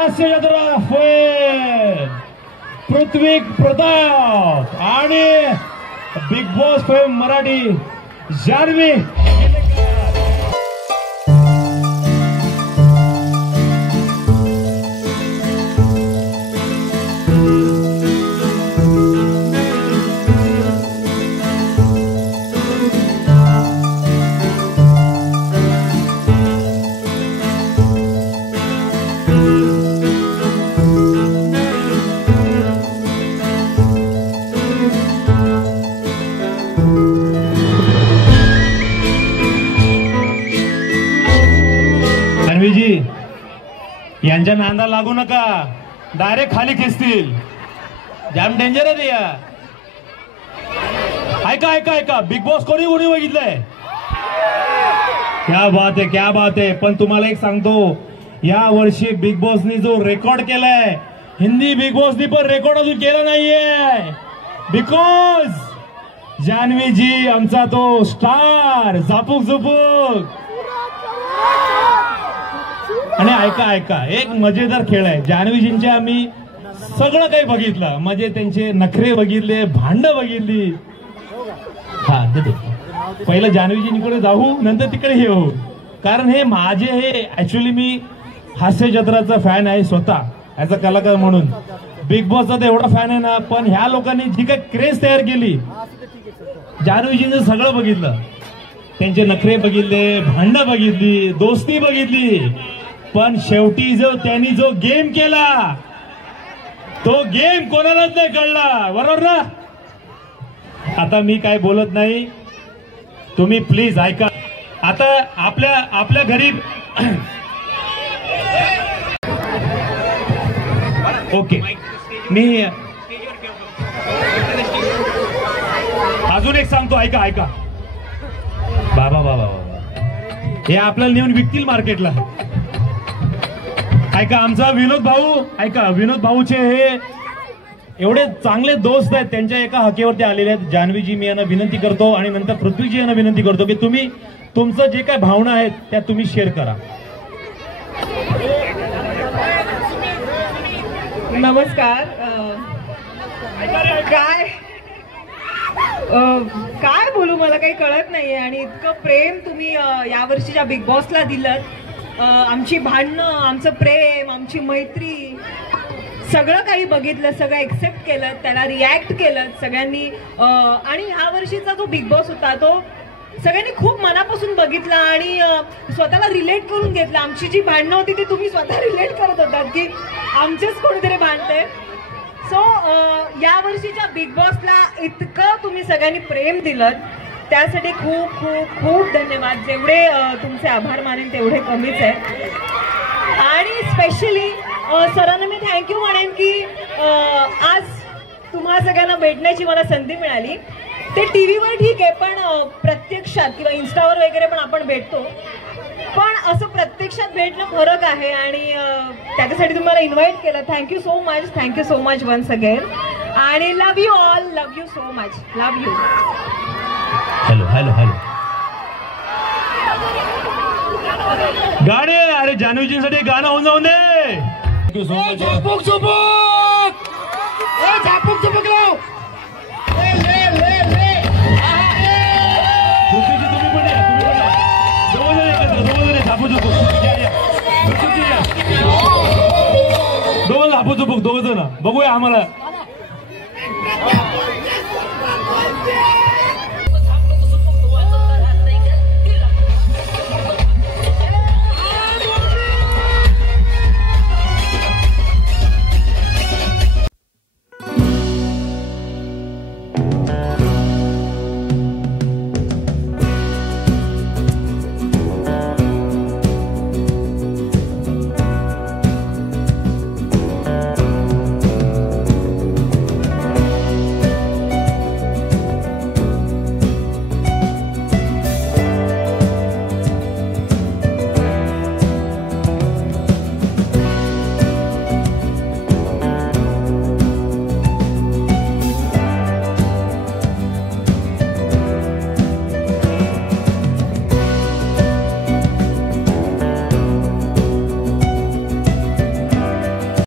हास्य जत्रा फेम पृथ्वी प्रताप आणि big boss fame Marathi Janhavi यांच्या नांदा लागू नका, डायरेक्ट खाली खेचतील, जाम डेंजर आहे या. ऐका ऐका ऐका, बिग बॉस कोणी कोणी बघितलंय? क्या बात आहे, क्या बात आहे. पण तुम्हाला एक सांगतो, या वर्षी बिग बॉसनी जो रेकॉर्ड केलाय, हिंदी बिग बॉसनी पण रेकॉर्ड अजून केला नाहीये. बिकॉज जान्हवी जी आमचा तो स्टार झापूक झुपूक. आणि ऐका ऐका, एक मजेदार खेळ आहे. जान्हवीजींचे आम्ही सगळं काही बघितलं, म्हणजे त्यांचे नखरे बघितले, भांड बघितली. हा देतो, पहिलं जान्हवीजींकडे जाऊ, नंतर तिकडे हे होऊ. कारण हे माझे हे ऍक्च्युअली मी हास्य जत्राचा फॅन आहे स्वतः, ऍज अ कलाकार म्हणून. बिग बॉसचा तर एवढा फॅन आहे ना, पण ह्या लोकांनी जी काही क्रेज तयार केली, जान्हवीजींचं सगळं बघितलं. त्यांचे नखरे बघितले, भांड बघितली, दोस्ती बघितली, पण शेवटी त्यांनी जो गेम केला, तो गेम कोणालाच नाही कळला. बरोबर ना? आता मी काय बोलत नाही, तुम्ही प्लीज ऐका. आता आपल्या घरी ओके, मी अजून एक सांगतो, ऐका ऐका. बाबा बाबा हे आपल्याला नेऊन विकतील मार्केटला. ऐका, आमचा विनोद भाऊ, ऐका, विनोद भाऊचे हे एवढे चांगले दोस्त आहेत, त्यांच्या एका हकेवरती आलेले आहेत. जान्हवीजी, मी यांना विनंती करतो आणि नंतर पृथ्वीजी यांना विनंती करतो की तुम्ही तुमचं जे काय भावना आहेत त्या तुम्ही शेअर करा. नमस्कार. काय बोलू, मला काही कळत नाहीये. आणि इतकं प्रेम तुम्ही यावर्षीच्या बिग बॉसला दिलं. आमची भांडणं, आमचं प्रेम, आमची मैत्री, सगळं काही बघितलं, सगळं एक्सेप्ट केलं, त्याला रिॲक्ट केलं सगळ्यांनी. आणि ह्या वर्षीचा जो बिग बॉस होता तो सगळ्यांनी खूप मनापासून बघितला आणि स्वतःला रिलेट करून घेतलं. आमची जी भांडणं होती ती तुम्ही स्वतः रिलेट करत होतात की आमचेच कोणीतरी भांडते. सो या वर्षीच्या बिग बॉसला इतकं तुम्ही सगळ्यांनी प्रेम दिलं, त्यासाठी खूप खूप खूप धन्यवाद. जेवढे तुमचे आभार मानेन तेवढे कमीच आहे. आणि स्पेशली सरांना मी थँक्यू म्हणेन की आज तुम्हाला सगळ्यांना भेटण्याची मला संधी मिळाली. ते टीव्हीवर ठीक आहे, पण प्रत्यक्षात किंवा इन्स्टावर वगैरे पण आपण भेटतो, पण असं प्रत्यक्षात भेटणं फरक आहे. आणि त्याच्यासाठी तुम्हाला इन्व्हाइट केलं. Thank you so much once again. आणि love you all, love you so much, love you. Hello hello hello, गाणे, अरे जान्हवीजींसाठी गाणं होऊन जाऊन दे. Thank you so much. झापूक झुपूक, झापूक झुपूक लाव. तुम्ही पण या, दोघं जण झापू झुपूक, दोघं झापू झुपूक, दोघं जण बघूया आम्हाला.